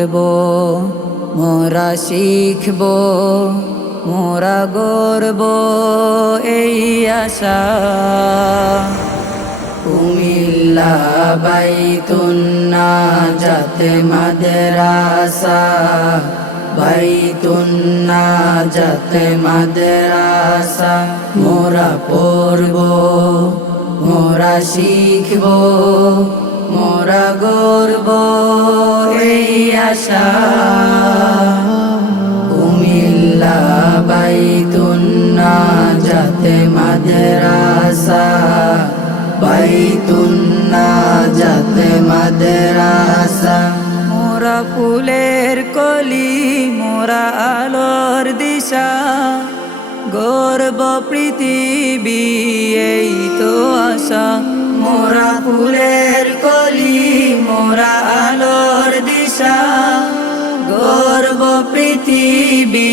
পড়ব, মোরা শিখব, মোরা গর্ব এই আশা। কুমিল্লা বাইতুন্নাজাতে মাদ্রাসা, বাইতুন্নাজাতে মাদ্রাসা। মোরা পড়ব, মোরা শিখব, মোরা গর্ব এই আশা। কুমিল্লা বাইতুন্নাজাতে মাদ্রাসা, বাইতুন্নাজাতে মাদ্রাসা। মোরা ফুলের কলি, মোরা আলোর দিশা, গর্ব পৃথিবী এই তো আশা। মোরা ফুলের কলি, মোরা আলোর দিশা, গর্ব পৃথিবী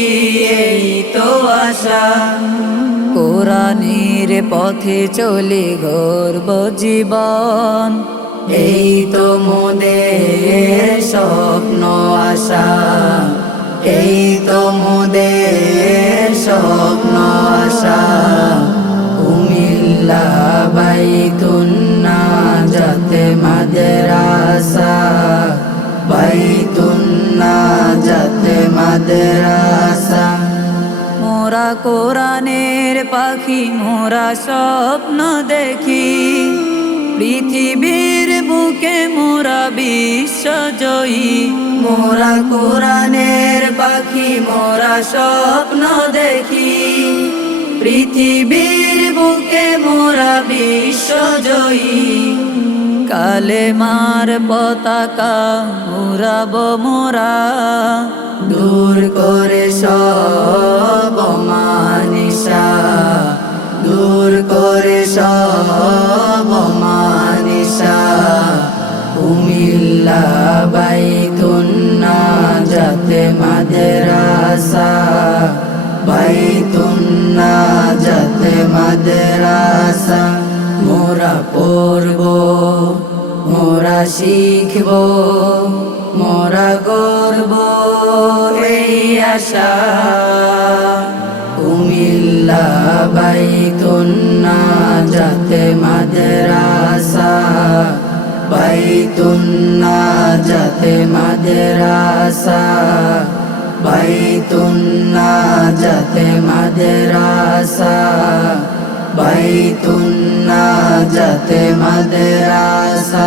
এই তো আশা। কোরআনের পথে চলে গর্ব জীবন, এই তো মোদের স্বপ্ন আশা, এই তো মোদের স্বপ্ন আশা। কুমিল্লা বাইতুন্নাজাতে মাদ্রাসা, বাইতুন্নাজাতে মাদ্রাসা। মোরা কোরআনের পাখি, মোরা স্বপ্ন দেখি, পৃথিবীর বুকে মোরা বিশ্বজয়ী। মোরা কোরআনের পাখি, মোরা স্বপ্ন দেখি, পৃথিবীর বুকে মোরা বিশ্বজয়ী। কালেমার পতাকা উড়াব মোরা, দূর করে সব অমানিসা, দূর করে সব অমানিসা। কুমিল্লা বাইতুন্নাজাতে মাদ্রাসা, বাইতুন্নাজাতে মাদ্রাসা। মোরা পড়ব, মোরা শিখব, মোরা গর্ব এই আশা। কুমিল্লা বাইতুন্নাজাতে মাদ্রাসা, বাইতুন্নাজাতে মাদ্রাসা, বাইতুন্নাজাতে মাদ্রাসা, বাইতুন্নাজাতে মাদ্রাসা।